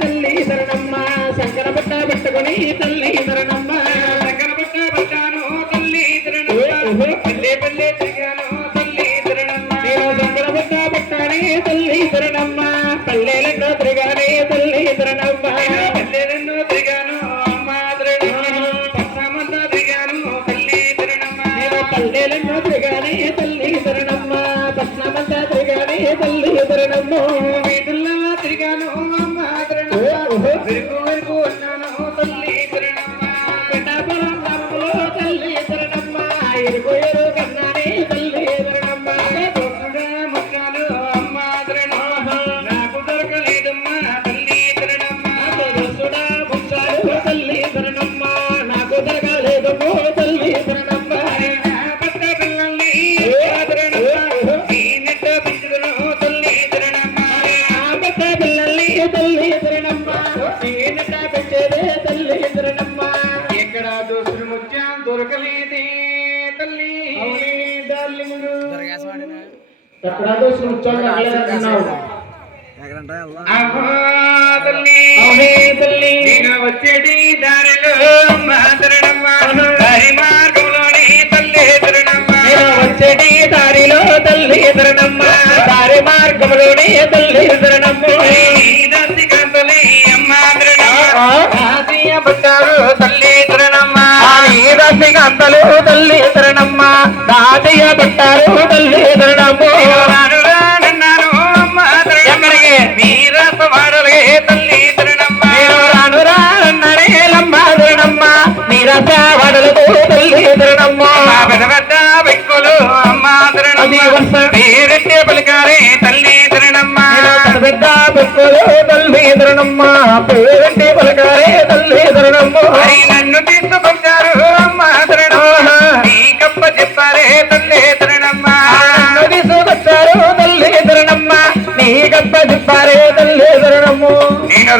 తల్లి శరణమ్మ శంకర బట్ట పట్టుకొని తల్లి ఎక్కడ దోసులు ముచ్చాలు అన్నావు అమ్మా తల్లి అవునే తల్లి నేను వచ్చేటి దారిలో? అమ్మ తిరణమ్మ దారి మార్గంలోని తల్లి తిరణమ్మ వచ్చేటి దారిలో? తల్లి శరణమ్మ దారి మార్గంలోనే తల్లి తిరణమ్మ పట్టారు తల్లి తిరణమ్మ దాటయ్య పెట్టారు తల్లి ఎక్కడికి? వీరస. వాడలే తల్లి తిరణమ్మ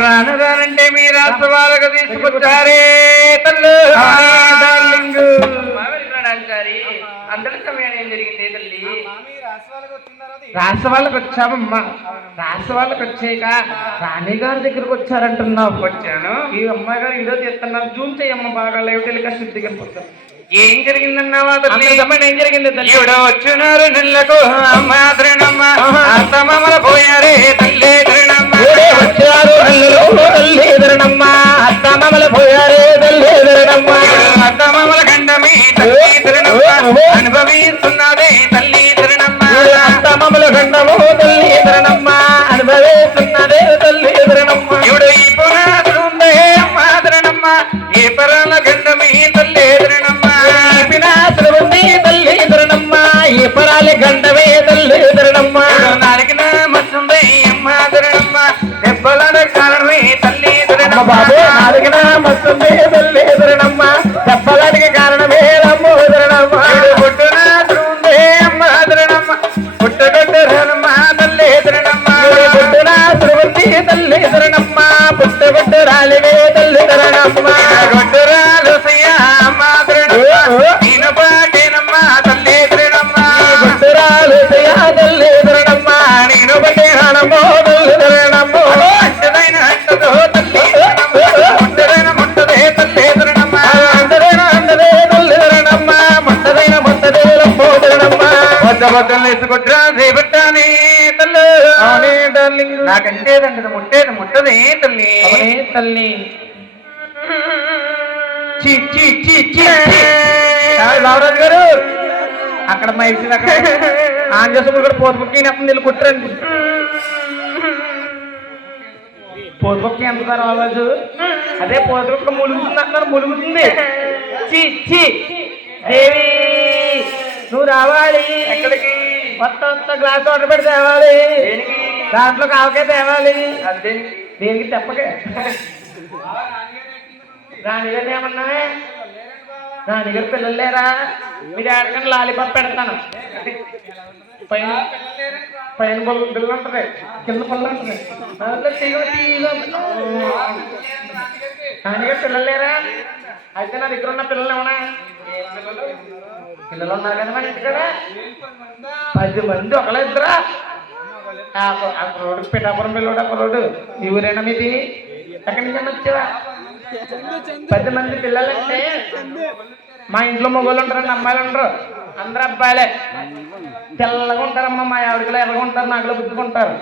రాను రానంటే మీ రాష్ట్ర వాళ్ళకు తీసుకొచ్చారే తల్లి. డార్లింగ్. అందరి సమయం ఏం జరిగింది తల్లి? రాష్ట్ర వాళ్ళకి వచ్చామమ్మా రాష్ట్ర వాళ్ళకి వచ్చాక రాణి గారి దగ్గరకు వచ్చారంటున్నావు. వచ్చాను. ఈ అమ్మాయి గారు వీడియో తీస్తున్నారు. జూమ్ చేయమ్మ బాగా. లైవ్ టెలికాస్ట్ దిగిపోతారు ఏం జరిగిందన్నావా తల్లి? ఏం జరిగింది తల్లి? నెల్లకు. అమ్మ అత్తమామల పోయారే తల్లి వచ్చారు నల్లులు తల్లి ఎదురనమ్మ అత్తమామల పోయారే తల్లి ఎదురనమ్మ అత్తమామల గండమి తల్లి తిరణమ్మ అనుభవిస్తున్నదే తల్లి తిరణమ్మ అత్తమామల గండము తల్లి ఎదురనమ్మ అనుభవిస్తున్నదే తల్లి ఎదురనమ్మ ఎవడు ఈ అమ్మ తిరణమ్మ ఏ పరాల గండమి తల్లి తిరణమ్మ వినాశలు ఉంది తల్లి ఎదురనమ్మ ఈ పరాలి గండమే తల్లి ఎదురనమ్మ അരകണ മത്തേ വല്ലേതരണ చేపట్టానే తల్లి. అవునే డార్లింగ్ నాకంటే దండది ముట్టేది ముట్టదే తల్లి. అవునే తల్లి. చీ చీ చీ చీ బాబురాజు గారు. అక్కడ మైక్ అక్కడ కూడా పోతుపక్కి నీళ్ళు కుట్టరండి. పోతుపక్కి ఎంత అదే పోతుపక్క ములుగుతుంది అంటున్నారు ములుగుతుంది. చి చి. దేవి నువ్వు రావాలి. ఎక్కడికి? కొత్త కొత్త గ్లాస్ వాటర్ పెట్టి తేవాలి. దాంట్లో కావకే తేవాలి. దేనికి? తెప్పకే? రాణిగారు ఏమన్నా? రాణిగారు పిల్లలు లేరా? మీరు ఆడకండి లాలీపాప్ పెడతాను. పైన పైన బొల్ల బిల్ల ఉంటుంది. కింద బొల్ల ఉంటుంది. రాణిగారు పిల్లలు లేరా? అయితే నా దగ్గర ఉన్న పిల్లలు ఏమన్నా? పిల్లలు ఉన్నారు? కదా మన ఇంటికాడ పది మంది ఒకళ్ళ ఇద్దరా? ఆ కు- పిఠాపురం పిల్లడు అక్కడ రోడ్డు. ఈ ఊరేనా మీది? ఎక్కడి నుంచి వచ్చావా? పది మంది పిల్లలంటే మా ఇంట్లో మగవాళ్ళు ఉంటారండి అమ్మాయిలు ఉండరు. అందరు అబ్బాయిలే. తెల్లగా ఉంటారమ్మా మా ఆవిడకిలో ఎర్రగా ఉంటారు నాకులో బుద్ధుకుంటారు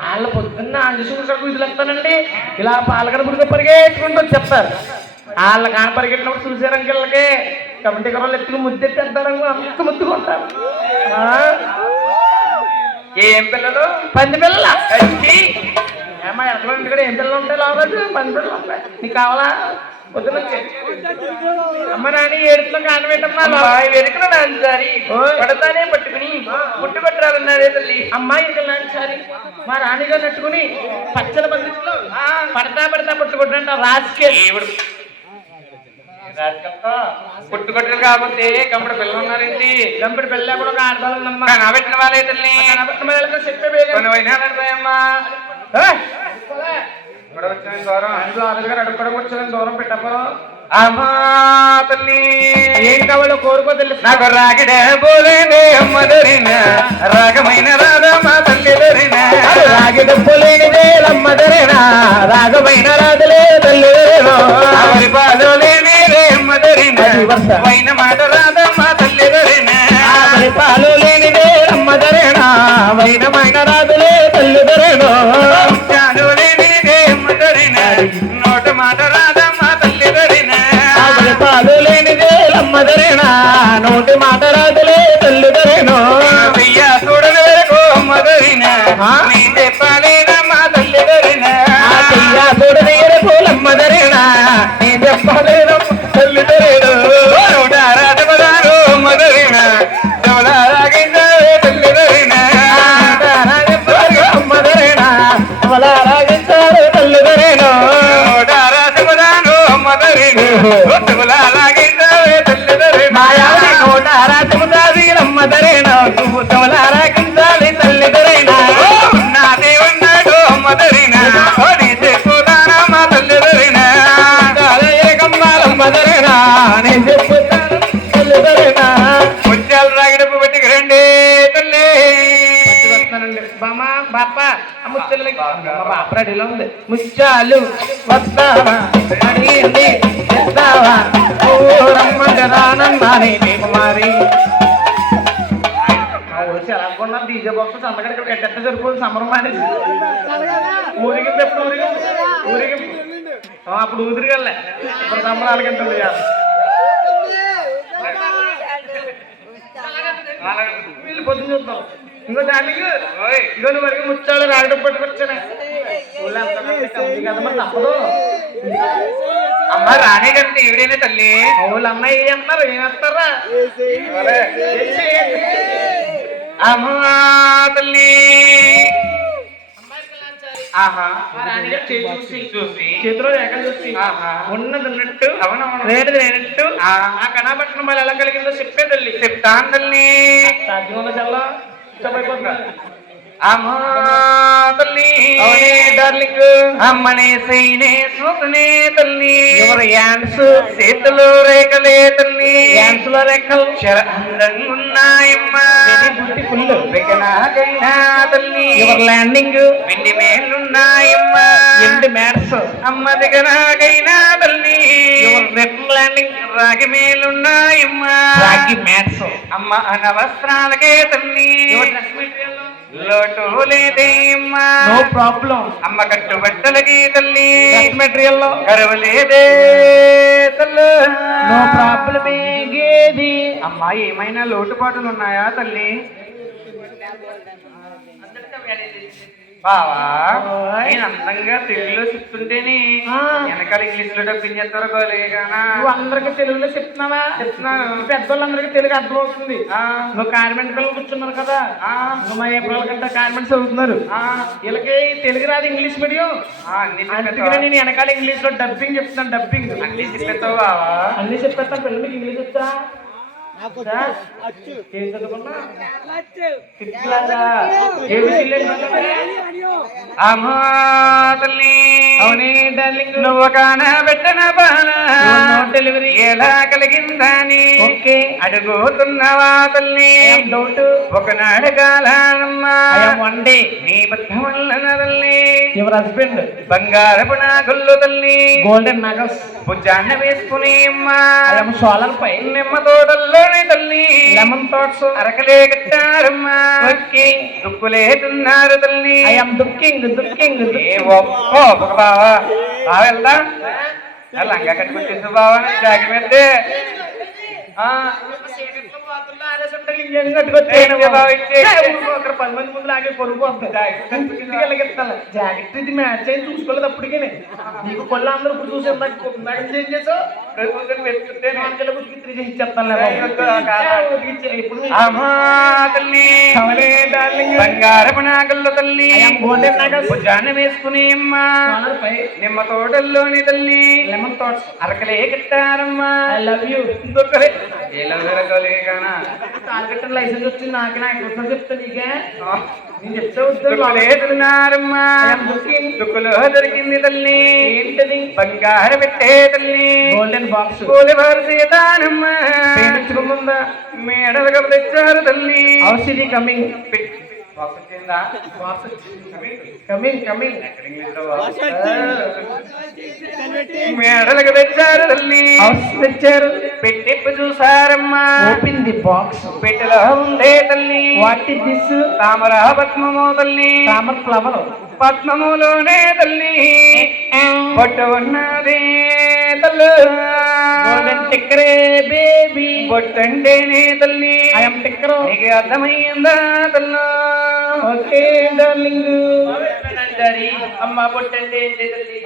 వాళ్ళు పొద్దున్న ఆంజనేయుడు వీధులు వస్తానండి ఇలా పాలకడ గుడికి పరిగెత్తుకుంటూ చెప్తారు వాళ్ళ కాన పరిగెట్టినప్పుడు చూసారండి వీళ్ళకి కమిటీ కర్రలు ఎత్తుకు ముద్దెట్టేస్తారు అంత ముద్దుకుంటారు? ఏం పిల్లలు? పంది పిల్లల. ఏమా ఎక్కడ ఇంటికాడ ఏం పిల్లలు ఉంటాయి లావరాజు? పంది పిల్లలు ఉంటాయి నీకు కావాలా. అమ్మ నాని ఏడుతున్నా కానబెట్టమ్మా నాంచారి ఓయ్. పడతానే పట్టుకుని పుట్టు పట్టాలన్నారే తల్లి. అమ్మాయి ఇంకా లాంచారి మా రాణిగా నట్టుకుని పచ్చల బందిట్లో పడతా పడతా పట్టుకుంటుంట రాజకీయ పుట్టు కొట్టలు కాకపోతే కమ్మడి పిల్లలు ఉన్నారేంటి? గంపెడి పెళ్ళ కూడా ఒక ఆడదాలన్నమ్మా కనబెట్టిన వాళ్ళే తల్లి. చెప్పే బేగం. కొన్ని పోయినాడమ్మా ఏయ్! ఇక్కడ వచ్చిన దూరం? ఇంట్లో అదులుగా అడుక్కోవడం వచ్చాను దూరం పెట్టప్పో అమ్మా తల్లి. ఏం కావాలో కోరుకో తెలుసు నాకు రాగిడ అమ్మదరిన రాగమైన రాధమ్మ తల్లి దొరిన. రాగి డబ్బులేనిదే లమ్మదరేనా రాగమైన వైన మాట రాధమ్మ తల్లి దొరిన ఆవిడ పాలు లేనిదే లమ్మదరేనా వైనమైన రాజులే తల్లిదరేనో చాలులేనే రే అమ్మదరిన నోట మాట రాధమ్మ తల్లి దొరిన ఆవిడ పాలు లేనిదే లమ్మదరేనా నోటి మాట రాజులే తల్లిదరేనో పియ్య చూడని వరకు అమ్మదరిన ఆ? నీ చెప్పాలేనమ్మ తల్లి దొరిన ఆ చెయ్య చూడని ఎరుపులమ్మదరేనా నీ చెప్పలేను రాగించాడు తల్లిదరేనో. మాయావి నోట రాజముదారి అమ్మదరేనా నువ్వు బాప ఉంది ముత్యాలు వస్తావా అడిగింది చేస్తావా రమ్మంటే రానన్నానే డీజే బాక్స్ ఇక్కడ సరిపోదు సమరం ఎప్పుడు అప్పుడు ఊదిరిగల్లే ఇప్పుడు సంబరాలకి ఎంత వీళ్ళు పొద్దున్న చూద్దాం ఇంకో దానికి ఇంకో నువ్వు వరకు ముచ్చాలు రాగడం పట్టుకొచ్చానే తప్పదు. అమ్మ రాణి గారి ఈవిడేనే తల్లి. ఊళ్ళో అమ్మాయి ఏమన్నారు ఏమేస్తారా అమ్మా తల్లి. ఆహా. చూసి చూసి చేతిలో రేఖలు చూసి. ఆహా. ఉన్నది ఉన్నట్టు అవునవును. రేటు లేనట్టు. ఆ. కణాపట్నం వాళ్ళు ఎలా కలిగిందో చెప్పే తల్లి. చెప్తాను తల్లి. సాధ్యం అవునే డార్లింగ్ అమ్మనే సైనే తల్లి. ఎవరు చేతులు రేఖలే తల్లి. లో వికనాకైనా తల్లి. ఎవరు ల్యాండింగ్ వెండి మేలున్నాయమ్మా ఎండి మ్యాట్స్ తల్లి. ల్యాండింగ్ రాగి మేలున్నాయమ్మా. రాగి మ్యాట్స్ అమ్మ అనవస్త్రాలకే తల్లి. ఎవరు డ్రెస్ మెటీరియల్ లోటు లేదేమ్మా. No problem. అమ్మ కట్టు బట్టలకి తల్లి. డ్రెస్ మెటీరియల్లో కరువు లేదే తల్లి. నో ప్రాబ్లం ఏది? అమ్మా ఏమైనా లోటుపాటులు ఉన్నాయా తల్లి? బావా. నేను అందంగా తెలుగులో చెప్తుంటేనే. వెనకాల ఇంగ్లీష్లో డబ్బించేస్తారో లేకనా నువ్వు అందరికి తెలుగులో చెప్తున్నావా? చెప్తున్నాను. పెద్దోళ్ళందరికీ తెలుగు అర్థమవుతుంది. ఆ, నువ్వు కార్మెంట్ పిల్లలు కూర్చున్నారు కదా? ఆ, నువ్వు మా ఏ పిల్లల కంటే కార్మెంట్స్ చదువుతున్నారు. ఆ, వీళ్ళకి తెలుగు రాదు ఇంగ్లీష్ మీడియం. అందుకనే? నేను వెనకాల ఇంగ్లీష్లో డబ్బింగ్ చెప్తున్నాను డబ్బింగ్. అన్ని చెప్పేస్తావు బావా? అన్ని చెప్పేస్తాను పిల్లలకి ఇంగ్లీష్ వచ్చా? నువ్వు కాన పెట్టన బాణ. నోట్ డెలివరీ? ఎలా కలిగిందని అడుగుతున్నవా తల్లి? డౌట్ ఒకనాడు one day. నీ బుద్ధ తల్లి. Your husband? బంగారపు నాగుళ్ళు తల్లి. గోల్డెన్ నగస్ భుజాన్న వేసుకుని అమ్మా. ఐ am సోలార్ పై నిమ్మ తోటల్లోని తల్లి. లెమన్ థాట్స్ అరకలే కట్టారమ్మా. ఓకే. దుక్కులే తిన్నారు తల్లి. ఐ am దుక్కింగ్ దుక్కింగ్ ఏ ఒక్కో ఒక బావా. బావ వెళ్దా లంగా కట్టుకొచ్చేసి బావా. జాకెట్ పెడితే. అక్కడ పది మంది ముందు లాగే పొరుగు జాకెట్ ఇది మ్యాచ్ అయింది చూసుకోలేదు అప్పటికే నీకు కొళ్ళు అందరూ ఇప్పుడు చూసి ఏం చేసావు? ఏ, తల్లి. భుజాన వేసుకుని అమ్మా. నిమ్మ తోటల్లోని తల్లి. లెమన్ థాట్స్ అరకలే కట్టారమ్మా ఐ లవ్ యూ. దొక్కలే ఎలా విరగలే కానా? టార్గెట్ లైసెన్స్ వచ్చింది నాకు నాకు ఎక్కడ చెప్తా నీకే. నేను చెప్తే వద్దు దుక్కులే దొరికింది తల్లి. ఏంటది? బంగారు పెట్టే తల్లి. గోల్డెన్ బాక్స్ సీతానమ్మా తెచ్చారు తల్లి. ఔషధి కమింగ్. కమింగ్ కమింగ్ ఎక్కడ? మేడలుగా తెచ్చారు తల్లి. తెచ్చారు. పెట్టిప్పు చూసారమ్మా ఓపెన్ ది బాక్స్ పెట్టెలో ఉందే తల్లి. వాట్ ఇస్ దిస్ తామర పద్మము తల్లి. Tamar flower. పద్మములోనే తల్లి. పొట్టు ఉన్నది. తల్లు టిక్కరే బేబీ. పొట్టంటేనే తల్లి. యామ్ టిక్కర్. నీకు అర్థమయ్యిందా తల్లు? Okay darling. అమ్మ తల్లి.